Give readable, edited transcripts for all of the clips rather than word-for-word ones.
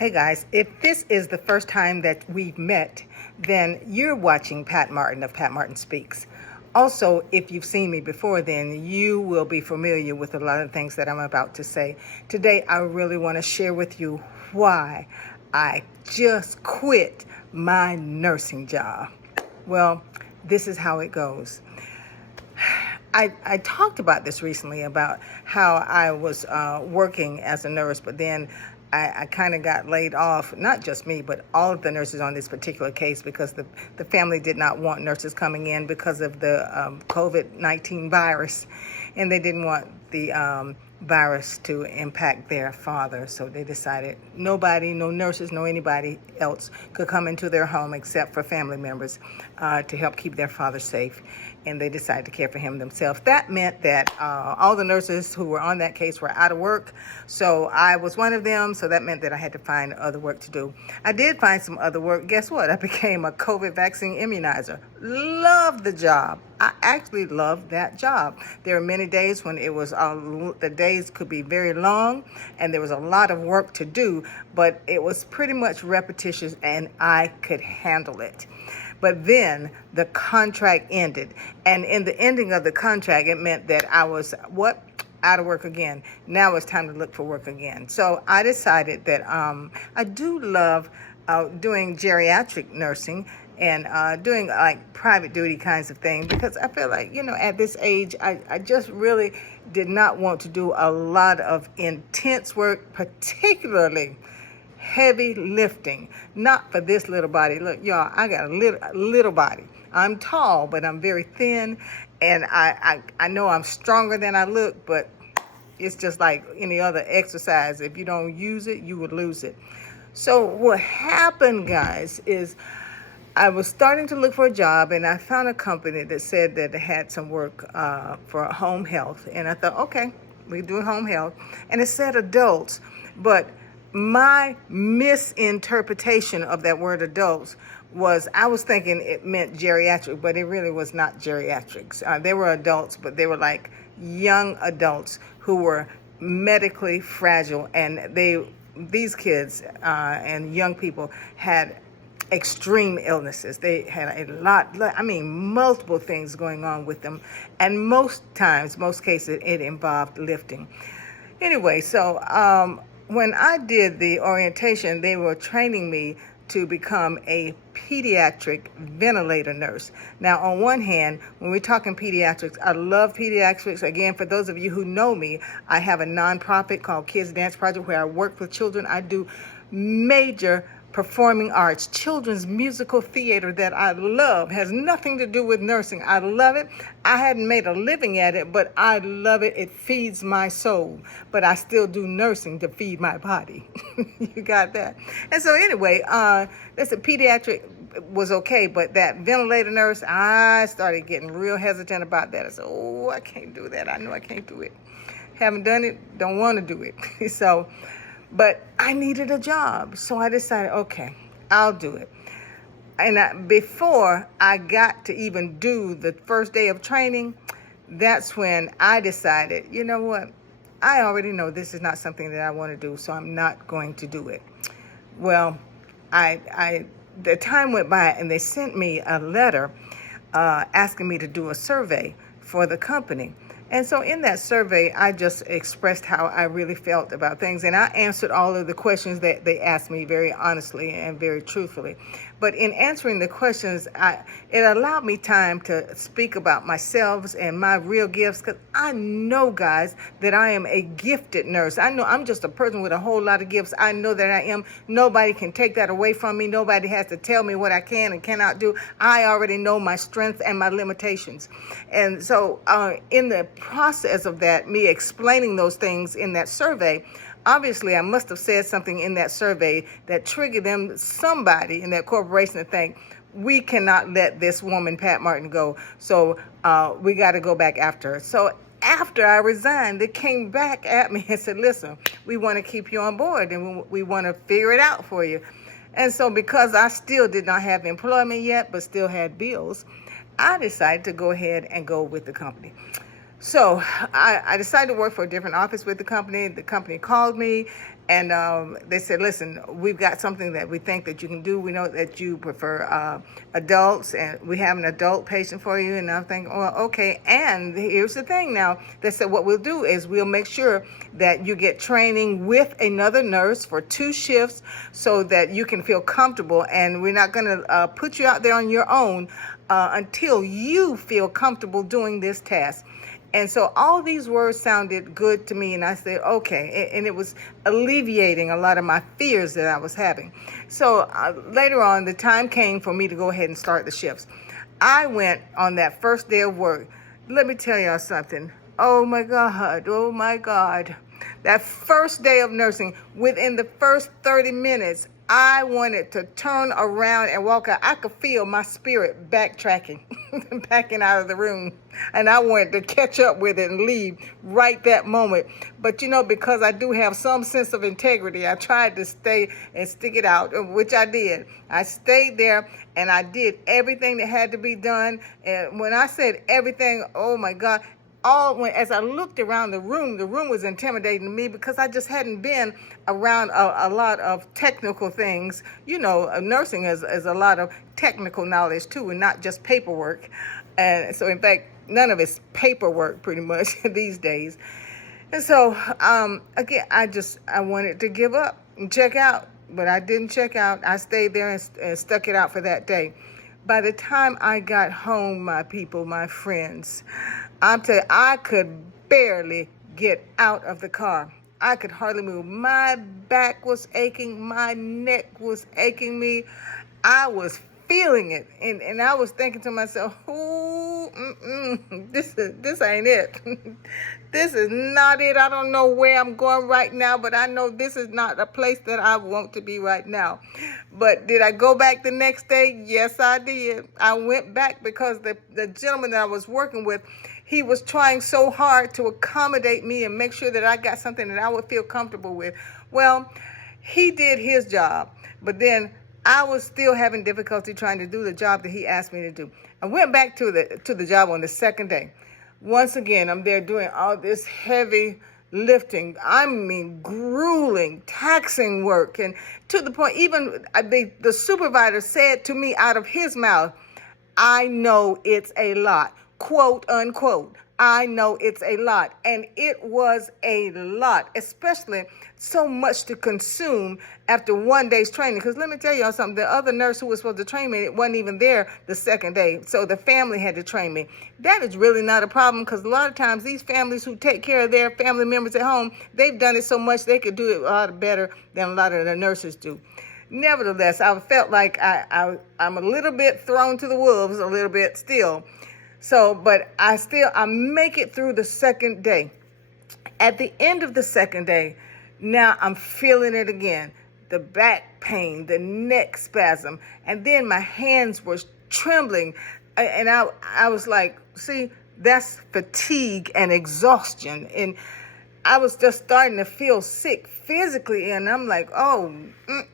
Hey guys, if this is the first time that we've met, then you're watching Pat Martin of Pat Martin Speaks. Also, if you've seen me before, then you will be familiar with a lot of things that I'm about to say. Today, I really want to share with you why I just quit my nursing job. Well, this is how it goes. I talked about this recently about how I was working as a nurse, but then I kind of got laid off, not just me, but all of the nurses on this particular case because the family did not want nurses coming in because of the COVID-19 virus, and they didn't want the virus to impact their father. So they decided nobody, no nurses, no anybody else could come into their home except for family members to help keep their father safe. And they decided to care for him themselves. That meant that all the nurses who were on that case were out of work. So I was one of them. So that meant that I had to find other work to do. I did find some other work. Guess what? I became a COVID vaccine immunizer. Loved the job. I actually loved that job. There were many days when it was, the days could be very long and there was a lot of work to do, but it was pretty much repetitious and I could handle it. But then the contract ended. And in the ending of the contract, it meant that I was, out of work again. Now it's time to look for work again. So I decided that I do love doing geriatric nursing and doing like private duty kinds of thing because I feel like, at this age, I just really did not want to do a lot of intense work, particularly heavy lifting, not for this little body. Look, y'all, I got a little body. I'm tall, but I'm very thin, and I know I'm stronger than I look, but it's just like any other exercise. If you don't use it, you would lose it. So what happened, guys, is I was starting to look for a job, and I found a company that said that it had some work for home health, and I thought, okay, we do home health, and it said adults, but my misinterpretation of that word adults was I was thinking it meant geriatric, but it really was not geriatrics. They were adults, but they were like young adults who were medically fragile, and these kids and young people had extreme illnesses. They had multiple things going on with them, and most cases, it involved lifting. Anyway, so when I did the orientation, they were training me to become a pediatric ventilator nurse. Now, on one hand, when we're talking pediatrics, I love pediatrics. Again, for those of you who know me, I have a nonprofit called Kids Dance Project where I work with children. I do major performing arts, children's musical theater that I love. Has nothing to do with nursing. I love it. I hadn't made a living at it, but I love it. It feeds my soul. But I still do nursing to feed my body. You got that? And so anyway, that's a pediatric was okay, but that ventilator nurse, I started getting real hesitant about that. I said, oh, I can't do that. I know I can't do it. Haven't done it, don't want to do it. But I needed a job, so I decided, okay, I'll do it. And before I got to even do the first day of training, that's when I decided, you know what? I already know this is not something that I want to do, so I'm not going to do it. Well, the time went by, and they sent me a letter asking me to do a survey for the company. And so in that survey, I just expressed how I really felt about things. And I answered all of the questions that they asked me very honestly and very truthfully. But in answering the questions, it allowed me time to speak about myself and my real gifts. Because I know, guys, that I am a gifted nurse. I know I'm just a person with a whole lot of gifts. I know that I am. Nobody can take that away from me. Nobody has to tell me what I can and cannot do. I already know my strengths and my limitations. And so in the process of that, me explaining those things in that survey, obviously I must have said something in that survey that triggered somebody in that corporation to think, we cannot let this woman, Pat Martin, go. So we got to go back after her. So after I resigned, they came back at me and said, listen, we want to keep you on board and we want to figure it out for you. And so because I still did not have employment yet, but still had bills, I decided to go ahead and go with the company. So I decided to work for a different office with the company. The company called me And they said, listen, we've got something that we think that you can do. We know that you prefer adults, and we have an adult patient for you. And I'm thinking, well, okay. And here's the thing now. They said what we'll do is we'll make sure that you get training with another nurse for 2 shifts so that you can feel comfortable. And we're not going to put you out there on your own until you feel comfortable doing this task. And so all these words sounded good to me, and I said, okay. And it was alleviating a lot of my fears that I was having. So later on, the time came for me to go ahead and start the shifts. I went on that first day of work. Let me tell y'all something. Oh my God. Oh my God. That first day of nursing, within the first 30 minutes, I wanted to turn around and walk out. I could feel my spirit backtracking, backing out of the room. And I wanted to catch up with it and leave right that moment. But, because I do have some sense of integrity, I tried to stay and stick it out, which I did. I stayed there and I did everything that had to be done. And when I said everything, oh my God, as I looked around the room was intimidating to me because I just hadn't been around a lot of technical things. Nursing is a lot of technical knowledge too, and not just paperwork. And so, in fact, none of it's paperwork pretty much these days. And so, again, I wanted to give up and check out, but I didn't check out. I stayed there and stuck it out for that day. By the time I got home, my people, my friends, I'm telling you, I could barely get out of the car. I could hardly move. My back was aching. My neck was aching me. I was feeling it. And I was thinking to myself, this ain't it. This is not it. I don't know where I'm going right now, but I know this is not a place that I want to be right now. But did I go back the next day? Yes, I did. I went back because the gentleman that I was working with, he was trying so hard to accommodate me and make sure that I got something that I would feel comfortable with. Well, he did his job, but then I was still having difficulty trying to do the job that he asked me to do. I went back to the job on the second day. Once again, I'm there doing all this heavy lifting. I mean, grueling, taxing work. And to the point, even the supervisor said to me out of his mouth, I know it's a lot, quote unquote. I know it's a lot. And it was a lot, especially so much to consume after one day's training. Because let me tell y'all something, the other nurse who was supposed to train me wasn't even there the second day. So the family had to train me. That is really not a problem because a lot of times these families who take care of their family members at home, they've done it so much they could do it a lot better than a lot of the nurses do. Nevertheless, I felt like I'm a little bit thrown to the wolves, a little bit still. So, but I make it through the second day. At the end of the second day, now I'm feeling it again. The back pain, the neck spasm, and then my hands were trembling. And I was like, see, that's fatigue and exhaustion. And I was just starting to feel sick physically, and I'm like, oh, no.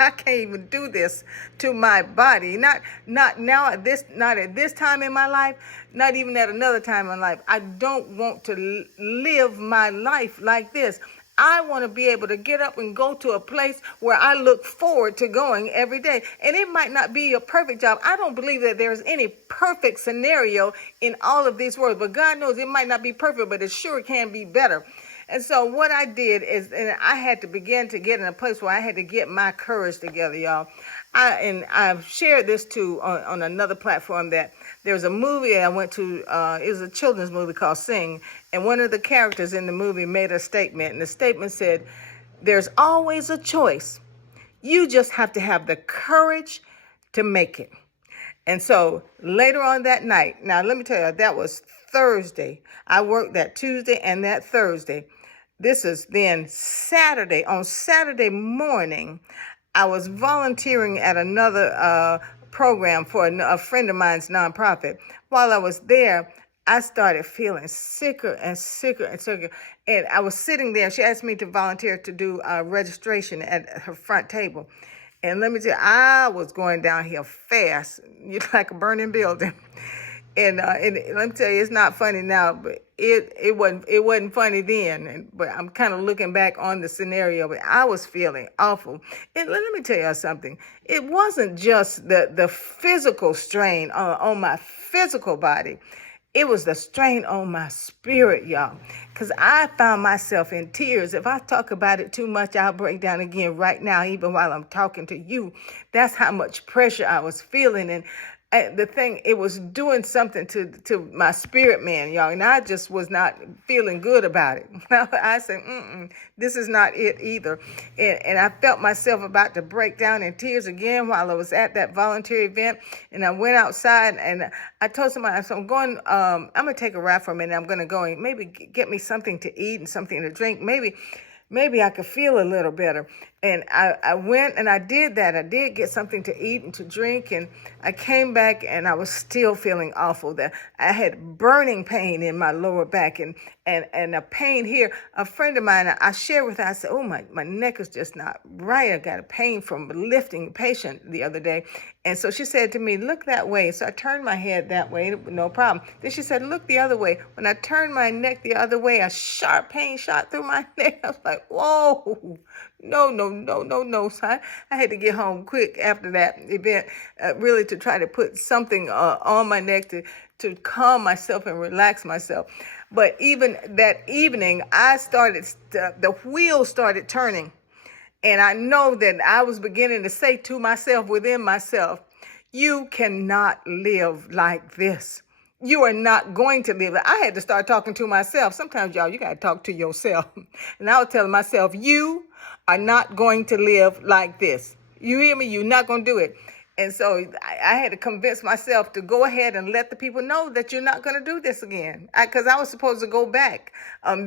I can't even do this to my body. Not at this time in my life, not even at another time in life. I don't want to live my life like this. I want to be able to get up and go to a place where I look forward to going every day. And it might not be a perfect job. I don't believe that there's any perfect scenario in all of these words, but God knows it might not be perfect, but it sure can be better. And so what I did is, and I had to begin to get in a place where I had to get my courage together, y'all. I've shared this too on another platform that there's a movie I went to, it was a children's movie called Sing, and one of the characters in the movie made a statement, and the statement said, there's always a choice. You just have to have the courage to make it. And so later on that night, now let me tell you, that was Thursday. I worked that Tuesday and that Thursday. This is then Saturday. On Saturday morning, I was volunteering at another program for a friend of mine's nonprofit. While I was there, I started feeling sicker and sicker and sicker. And I was sitting there. She asked me to volunteer to do registration at her front table. And let me tell you, I was going downhill fast, like a burning building. And let me tell you, it's not funny now, but it wasn't funny then. But I'm kind of looking back on the scenario. But I was feeling awful. And let me tell you something. It wasn't just the physical strain on my physical body. It was the strain on my spirit, y'all. Because I found myself in tears. If I talk about it too much, I'll break down again right now, even while I'm talking to you. That's how much pressure I was feeling. And the thing, it was doing something to my spirit, man, y'all. And I just was not feeling good about it. I said, this is not it either. And I felt myself about to break down in tears again while I was at that volunteer event. And I went outside and I told somebody, so I'm going, I'm going to take a ride for a minute. I'm going to go and maybe get me something to eat and something to drink. Maybe I could feel a little better. And I went and I did that. I did get something to eat and to drink. And I came back and I was still feeling awful. That I had burning pain in my lower back and a pain here. A friend of mine, I shared with her, I said, oh, my neck is just not right. I got a pain from lifting a patient the other day. And so she said to me, look that way. So I turned my head that way, no problem. Then she said, look the other way. When I turned my neck the other way, a sharp pain shot through my neck. I was like, whoa, no. So I had to get home quick after that event, really to try to put something on my neck to calm myself and relax myself. But even that evening, the wheels started turning. And I know that I was beginning to say to myself, within myself, you cannot live like this. You are not going to live. I had to start talking to myself. Sometimes, y'all, you got to talk to yourself. And I was telling myself, you are not going to live like this. You hear me? You're not going to do it. And so I had to convince myself to go ahead and let the people know that you're not going to do this again. Because I was supposed to go back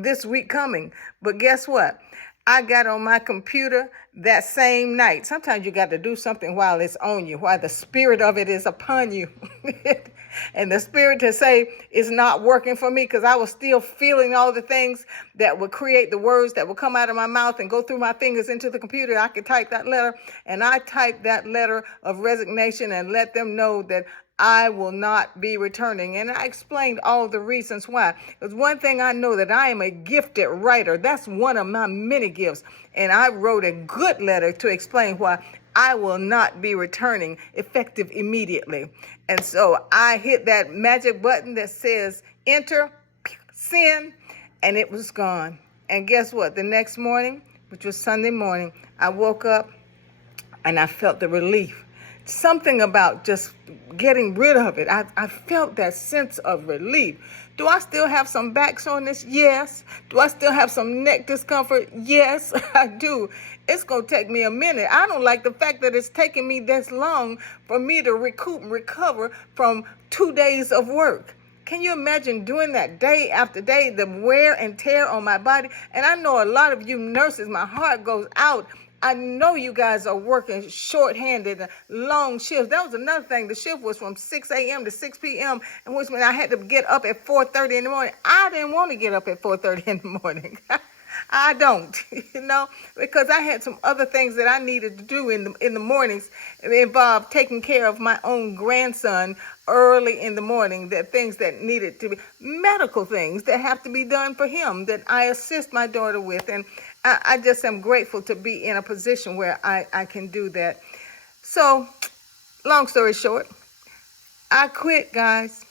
this week coming. But guess what? I got on my computer that same night. Sometimes you got to do something while it's on you, while the spirit of it is upon you. And the spirit to say it's not working for me because I was still feeling all the things that would create the words that would come out of my mouth and go through my fingers into the computer. I could type that letter, and I typed that letter of resignation and let them know that I will not be returning. And I explained all the reasons why. Because one thing I know, that I am a gifted writer. That's one of my many gifts. And I wrote a good letter to explain why I will not be returning, effective immediately. And so I hit that magic button that says enter, send, and it was gone. And guess what? The next morning, which was Sunday morning, I woke up and I felt the relief. Something about just getting rid of it. I felt that sense of relief. Do I still have some back soreness? Yes. Do I still have some neck discomfort? Yes, I do. It's going to take me a minute. I don't like the fact that it's taking me this long for me to recoup and recover from 2 days of work. Can you imagine doing that day after day, the wear and tear on my body? And I know a lot of you nurses, my heart goes out. I know you guys are working shorthanded, long shifts. That was another thing. The shift was from 6 a.m. to 6 p.m., and which meant I had to get up at 4:30 in the morning. I didn't want to get up at 4:30 in the morning. I don't, because I had some other things that I needed to do in the mornings. It involved taking care of my own grandson early in the morning, that things that needed to be medical things that have to be done for him that I assist my daughter with. And I just am grateful to be in a position where I can do that. So, long story short, I quit, guys.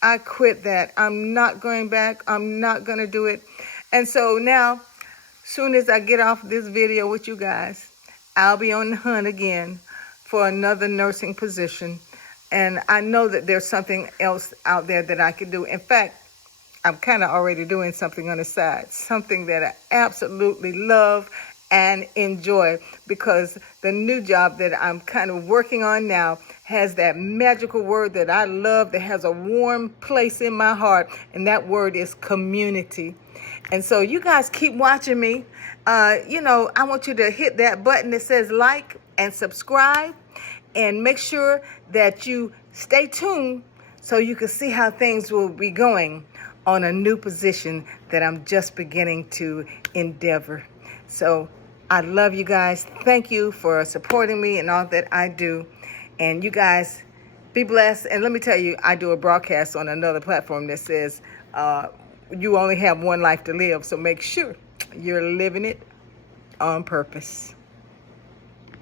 I quit that. I'm not going back. I'm not going to do it. And so now, soon as I get off this video with you guys, I'll be on the hunt again for another nursing position. And I know that there's something else out there that I can do. In fact, I'm kind of already doing something on the side, something that I absolutely love and enjoy, because the new job that I'm kind of working on now has that magical word that I love, that has a warm place in my heart, and that word is community. And so you guys keep watching me. I want you to hit that button that says like and subscribe, and make sure that you stay tuned so you can see how things will be going on a new position that I'm just beginning to endeavor. So I love you guys. Thank you for supporting me and all that I do. And you guys Be blessed. And let me tell you, I do a broadcast on another platform that says you only have one life to live. So make sure you're living it on purpose.